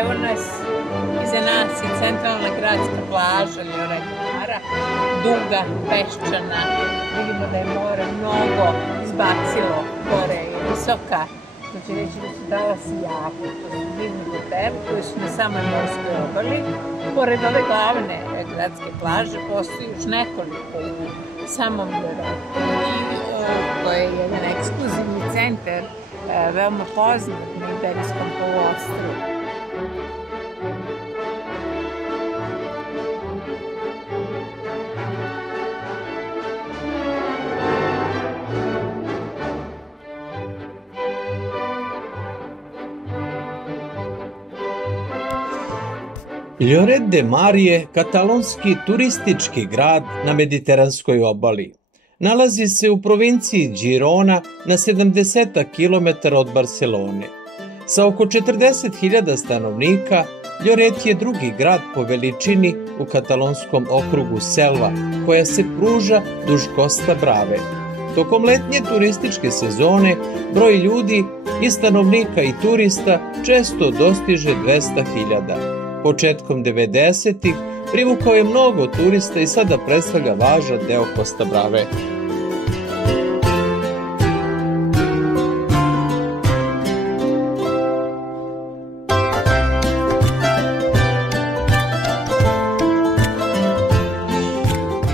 Evo nas, iza nas je centralna gradska plaža Lloret de Mar, duga, peščana. Vidimo da je more mnogo izbacilo, gore je visoka. Znači reći da su talasi jako, to su divni hoteli koji su na samoj morskoj obali. Pored ove glavne gradske plaže postoji još nekoliko u samom Lloretu. To je jedan ekskluzivni centar, veoma poznat na Iberijskom poluostrvu. Lloret de Mar je katalonski turistički grad na mediteranskoj obali. Nalazi se u provinciji Girona na 70 km od Barcelone. Sa oko 40.000 stanovnika, Lloret je drugi grad po veličini u katalonskom okrugu Selva, koja se pruža duž Costa Brave. Tokom letnje turističke sezone, broj ljudi i stanovnika i turista često dostiže 200.000. Početkom 90-ih privukao je mnogo turista i sada predstavlja važan deo Costa Brave.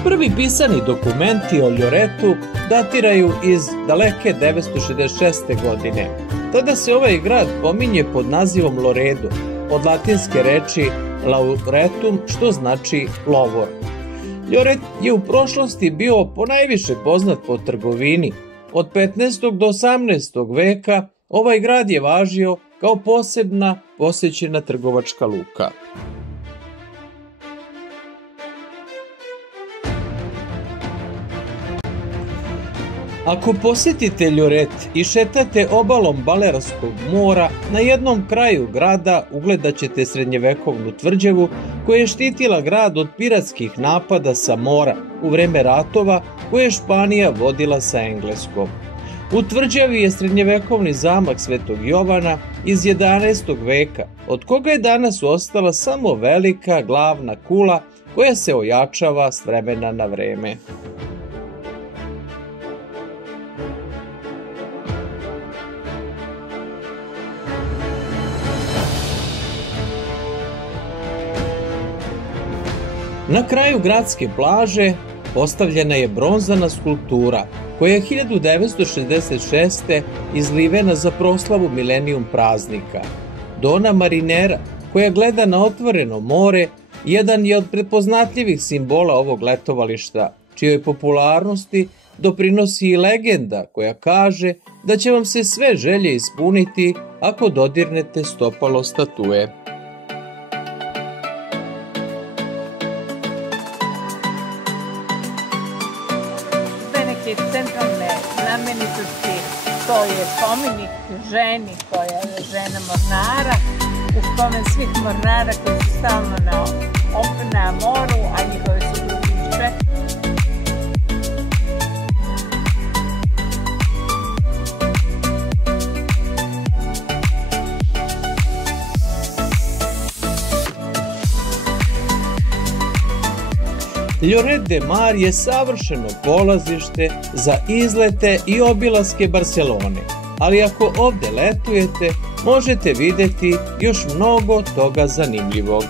Prvi pisani dokumenti o Lloretu datiraju iz daleke 966. godine. Tada se ovaj grad pominje pod nazivom Loredo, od latinske reči lauretum, što znači lovor. Lloret je u prošlosti bio ponajviše poznat po trgovini. Od 15. do 18. veka ovaj grad je važio kao posebna posećena trgovačka luka. Ako posjetite Lloret i šetate obalom Balearskog mora, na jednom kraju grada ugledat ćete srednjevekovnu tvrđavu koja je štitila grad od piratskih napada sa mora u vreme ratova koje je Španija vodila sa Engleskom. U tvrđavi je srednjevekovni zamak Svetog Jovana iz 11. veka, od koga je danas ostala samo velika glavna kula koja se ojačava s vremena na vreme. Na kraju gradske plaže postavljena je bronzana skulptura koja je 1966. izlivena za proslavu milenijum praznika. Dona Marinera, koja gleda na otvoreno more, jedan je od prepoznatljivih simbola ovog letovališta, čijoj popularnosti doprinosi i legenda koja kaže da će vam se sve želje ispuniti ako dodirnete stopalo statue. Centralne znamenitosti, to je spomenik ženi koja je žena mornara, u spomen svih mornara koji su stalno na moru, a njihove su glubiće. Lloret de Mar je savršeno polazište za izlete i obilaske Barcelone, ali ako ovde letujete, možete videti još mnogo toga zanimljivog.